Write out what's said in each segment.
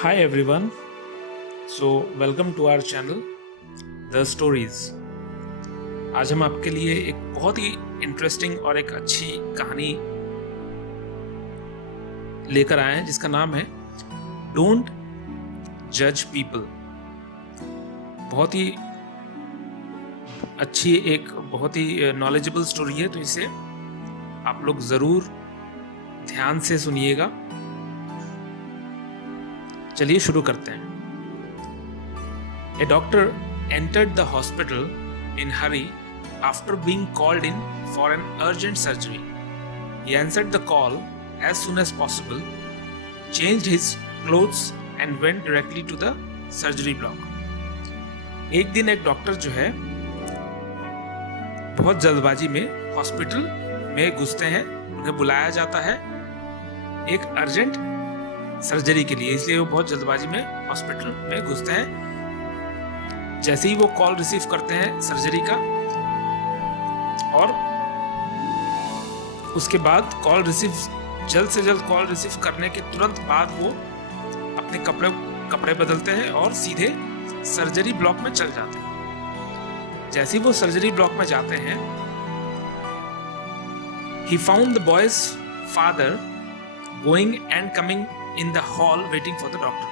Hi everyone. Welcome to our channel The Stories. आज हम आपके लिए एक बहुत ही इंटरेस्टिंग और एक अच्छी कहानी लेकर आए हैं जिसका नाम है डोंट जज पीपल। बहुत ही अच्छी एक बहुत ही नॉलेजेबल स्टोरी है, तो इसे आप लोग ज़रूर ध्यान से सुनिएगा। चलिए शुरू करते हैं। A doctor entered the hospital in hurry after being called in for an urgent surgery. He answered the call as soon as possible, changed his clothes and went directly to the surgery block. एक दिन एक doctor जो है बहुत जल्दबाजी में hospital में घुसते हैं। उन्हें बुलाया जाता है एक अर्जेंट सर्जरी के लिए, इसलिए वो बहुत जल्दबाजी में हॉस्पिटल में घुसते हैं। जैसे ही वो कॉल रिसीव करते हैं सर्जरी का, और उसके बाद जल्द से जल्द कॉल रिसीव करने के तुरंत बाद वो अपने कपड़े बदलते हैं और सीधे सर्जरी ब्लॉक में चल जाते हैं। जैसे ही वो सर्जरी ब्लॉक में जाते हैं, he found the boy's father going and coming in the hall waiting for the doctor.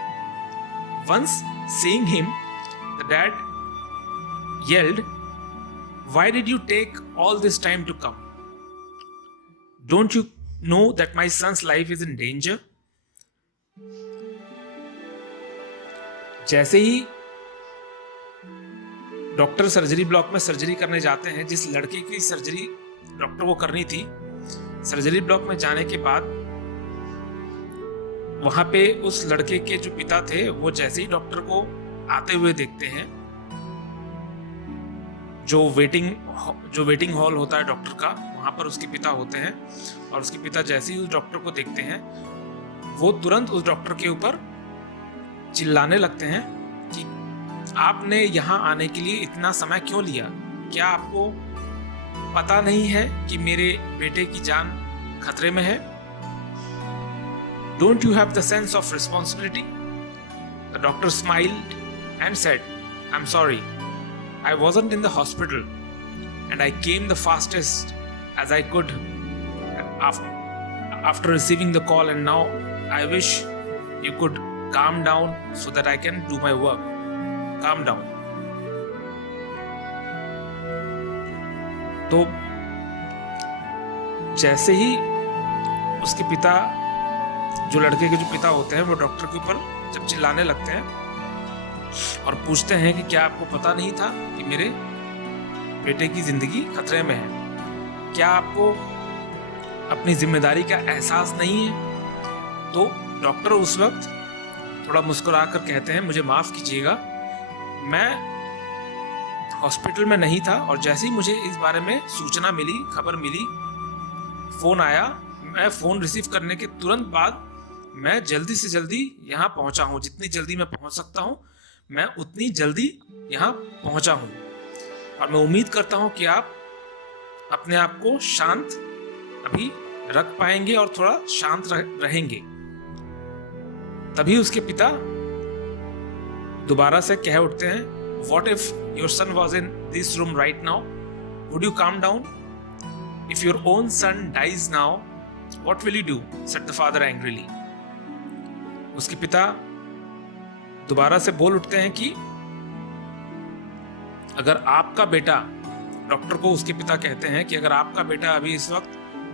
Once seeing him, the dad yelled, "Why did you take all this time to come? Don't you know that my son's life is in danger?" जैसे ही doctor surgery block में surgery करने जाते हैं, जिस लड़के की surgery doctor को करनी थी, सर्जरी ब्लॉक में जाने के बाद वहां पे उस लड़के के जो पिता थे, वो जैसे ही डॉक्टर को आते हुए देखते हैं, जो वेटिंग हॉल होता है डॉक्टर का, वहां पर उसके पिता होते हैं, और उसके पिता जैसे ही उस डॉक्टर को देखते हैं, वो तुरंत उस डॉक्टर के ऊपर चिल्लाने लगते हैं कि आपने यहाँ आने के लिए इतना समय क्यों लिया? क्या आपको पता नहीं है कि मेरे बेटे की जान खतरे में है? Don't you have the sense of responsibility? The doctor smiled and said, "I'm sorry. I wasn't in the hospital and I came the fastest as I could after receiving the call, and now I wish you could calm down so that I can do my work. Calm down." तो जैसे ही उसके पिता, जो लड़के के जो पिता होते हैं, वो डॉक्टर के ऊपर जब चिल्लाने लगते हैं और पूछते हैं कि क्या आपको पता नहीं था कि मेरे बेटे की जिंदगी खतरे में है? क्या आपको अपनी जिम्मेदारी का एहसास नहीं है? तो डॉक्टर उस वक्त थोड़ा मुस्कुरा कर कहते हैं, मुझे माफ कीजिएगा, मैं हॉस्पिटल में नहीं था, और जैसे ही मुझे इस बारे में सूचना मिली, खबर मिली, फोन आया, मैं फोन रिसीव करने के तुरंत बाद मैं जल्दी से जल्दी यहाँ पहुंचा हूँ। जितनी जल्दी मैं पहुंच सकता हूँ, मैं उतनी जल्दी यहाँ पहुंचा हूँ, और मैं उम्मीद करता हूँ कि आप अपने आप को शांत अभी रख पाएंगे और थोड़ा शांत रहेंगे। तभी उसके पिता दोबारा से कह उठते हैं, "What if your son was in this room right now? Would you calm down? If your own son dies now, what will you do?" said the father angrily. उसके पिता दोबारा से बोल उठते हैं कि अगर आपका बेटा, डॉक्टर को उसके पिता कहते हैं कि अगर आपका बेटा अभी इस वक्त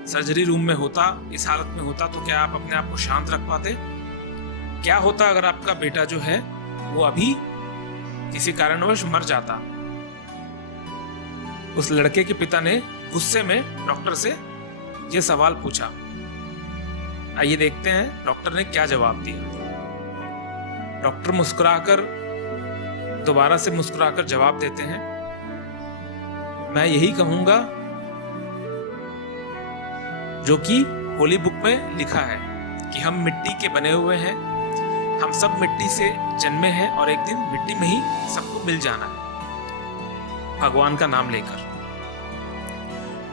सर्जरी रूम में होता, इस हालत में होता, तो क्या आप अपने आप को शांत रख पाते? क्या होता अगर आपका बेटा जो है वो अभी किसी कारणवश मर जाता? उस लड़के के पिता ने गुस्से में डॉक्टर से यह सवाल पूछा। आइए देखते हैं डॉक्टर ने क्या जवाब दिया। डॉक्टर दोबारा से मुस्कुराकर जवाब देते हैं, "मैं यही कहूंगा जो कि होली बुक में लिखा है कि हम मिट्टी के बने हुए हैं, हम सब मिट्टी से जन्मे हैं, और एक दिन मिट्टी में ही सबको मिल जाना है, भगवान का नाम लेकर।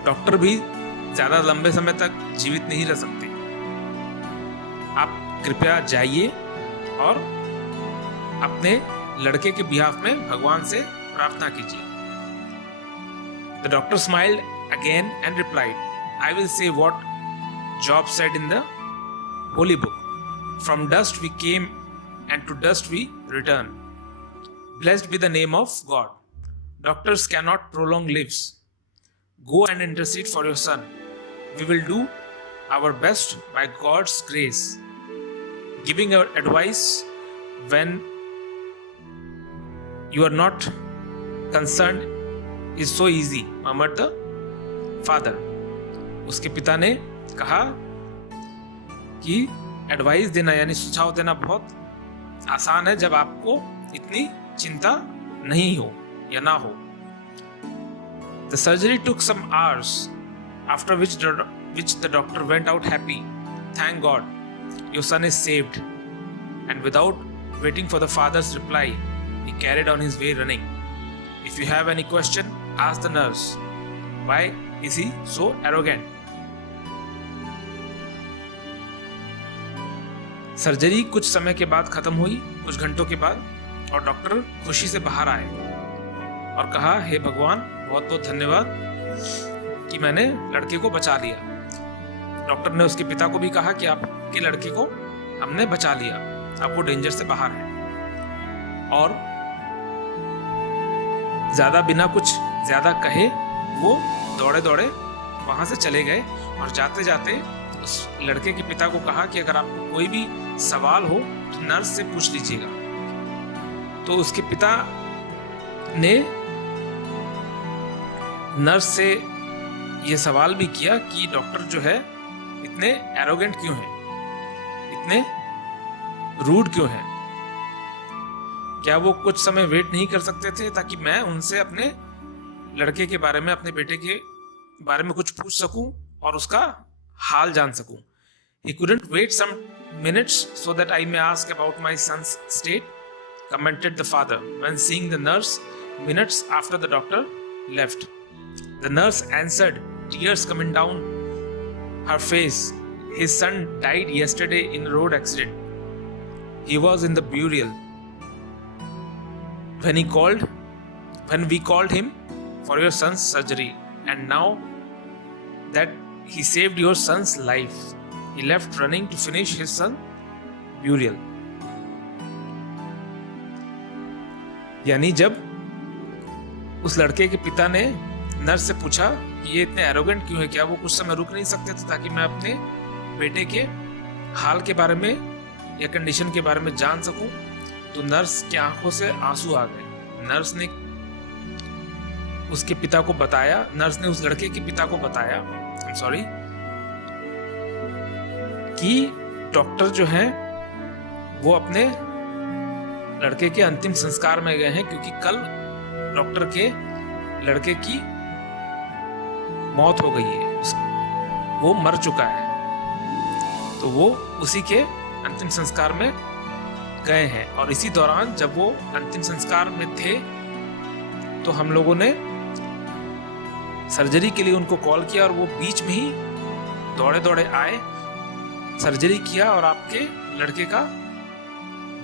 डॉक्टर भी ज्यादा लंबे समय तक जीवित नहीं रह सकते। आप कृपया जाइए और अपने लड़के के बिहाफ में भगवान से प्रार्थना कीजिए। The doctor smiled again and replied, I will say what Job said in the holy book. From dust we came and to dust we return. Blessed be the name of God. Doctors cannot prolong lives. Go and intercede for your son. We will do our best by God's grace. Giving our advice when you are not concerned is so easy, murmured the father. उसके पिता ने कहा कि advice देना यानी सुझाव देना बहुत आसान है जब आपको इतनी चिंता नहीं हो या ना हो। The surgery took some hours, after which the doctor went out happy. Thank God, your son is saved. And without waiting for the father's reply, he carried on his way running. If you have any question, ask the nurse. Why is he so arrogant? Surgery कुछ समय के बाद खत्म हुई, कुछ घंटों के बाद, और डॉक्टर खुशी से बाहर आए और कहा, हे भगवान, बहुत बहुत धन्यवाद कि मैंने लड़के को बचा लिया। डॉक्टर ने उसके पिता को भी कहा कि आपके लड़के को हमने बचा लिया, अब वो डेंजर से बाहर है। और बिना कुछ ज्यादा कहे वो दौड़े दौड़े वहां से चले गए और जाते जाते उस लड़के के पिता को कहा कि अगर आपको कोई भी सवाल हो तो नर्स से पूछ लीजिएगा। तो उसके पिता ने नर्स से ये सवाल भी किया कि डॉक्टर जो है इतने एरोगेंट क्यों हैं, इतने रूड क्यों हैं? क्या वो कुछ समय वेट नहीं कर सकते थे ताकि मैं उनसे अपने लड़के के बारे में, अपने बेटे के बारे में कुछ पूछ सकूं और उसका हाल जान सकूं? He couldn't wait some minutes so that I may ask about my son's state, commented the father when seeing the nurse minutes after the doctor left. The nurse answered, tears coming down her face. His son died yesterday in a road accident. He was in the burial. When we called him for your son's surgery, and now that he saved your son's life, he left running to finish his son's burial. यानी जब उस लड़के के पिता ने nurse से पूछा कि ये इतने एरोगेंट क्यों है, क्या वो कुछ समय रुक नहीं सकते थे ताकि मैं अपने बेटे के हाल के बारे में या कंडीशन के बारे में जान सकूं, तो नर्स की आंखों से आंसू आ गए। नर्स ने उसके पिता को बताया, नर्स ने उस लड़के के पिता को बताया, कि डॉक्टर जो है वो अपने लड़के के अंतिम संस्कार में गए हैं, क्योंकि कल डॉक्टर के लड़के की मौत हो गई है, वो मर चुका है, तो वो उसी के अंतिम संस्कार में गए हैं। और इसी दौरान जब वो अंतिम संस्कार में थे तो हम लोगों ने सर्जरी के लिए उनको कॉल किया और वो बीच में ही दौड़े दौड़े आए, सर्जरी किया और आपके लड़के का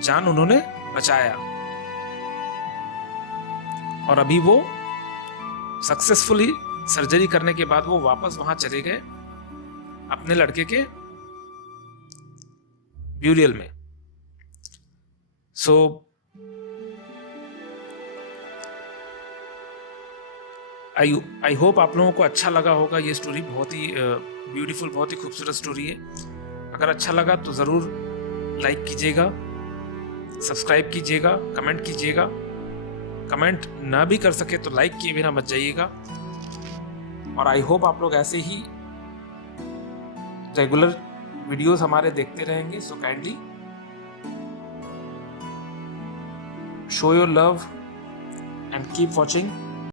जान उन्होंने बचाया। और अभी वो सक्सेसफुली सर्जरी करने के बाद वो वापस वहां चले गए अपने लड़के के ब्यूरियल में। सो आई होप आप लोगों को अच्छा लगा होगा। ये स्टोरी बहुत ही ब्यूटीफुल, बहुत ही खूबसूरत स्टोरी है। अगर अच्छा लगा तो ज़रूर लाइक कीजिएगा, सब्सक्राइब कीजिएगा, कमेंट कीजिएगा। कमेंट ना भी कर सके तो लाइक किए बिना मत जाइएगा। और आई होप आप लोग ऐसे ही रेगुलर वीडियोस हमारे देखते रहेंगे। So kindly show your love and keep watching